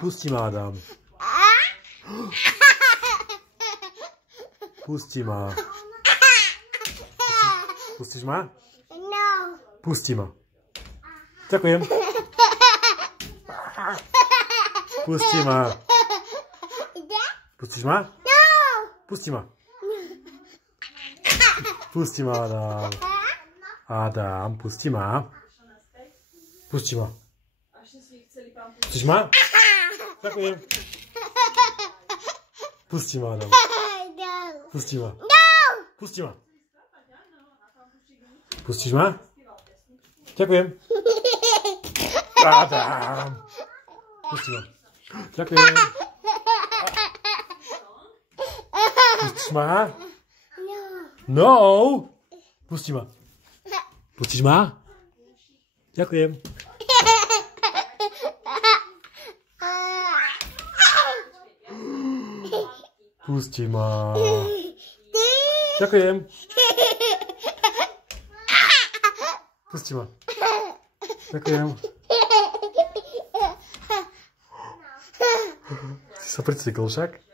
Pusti ma, Adam. Pusti ma. Pustíš ma? No. Pusti ma. Ďakujem. Pusti ma. Pustíš ma? No. Pusti ma. Pusti ma, Adam. Adam, pusti ma. Pusti ma. Pustíš ma? Ďakujem. Pusti ma, Adam. Pusti ma. Pusti ma. Pustíš ma? Ďakujem. Adam. Pusti ma. Ďakujem. Pustíš ma? No. Pusti ma. Pustíš ma? Ďakujem. Pusti ma. Ďakujem. Pusti ma. Ďakujem. Si sa pricykol však?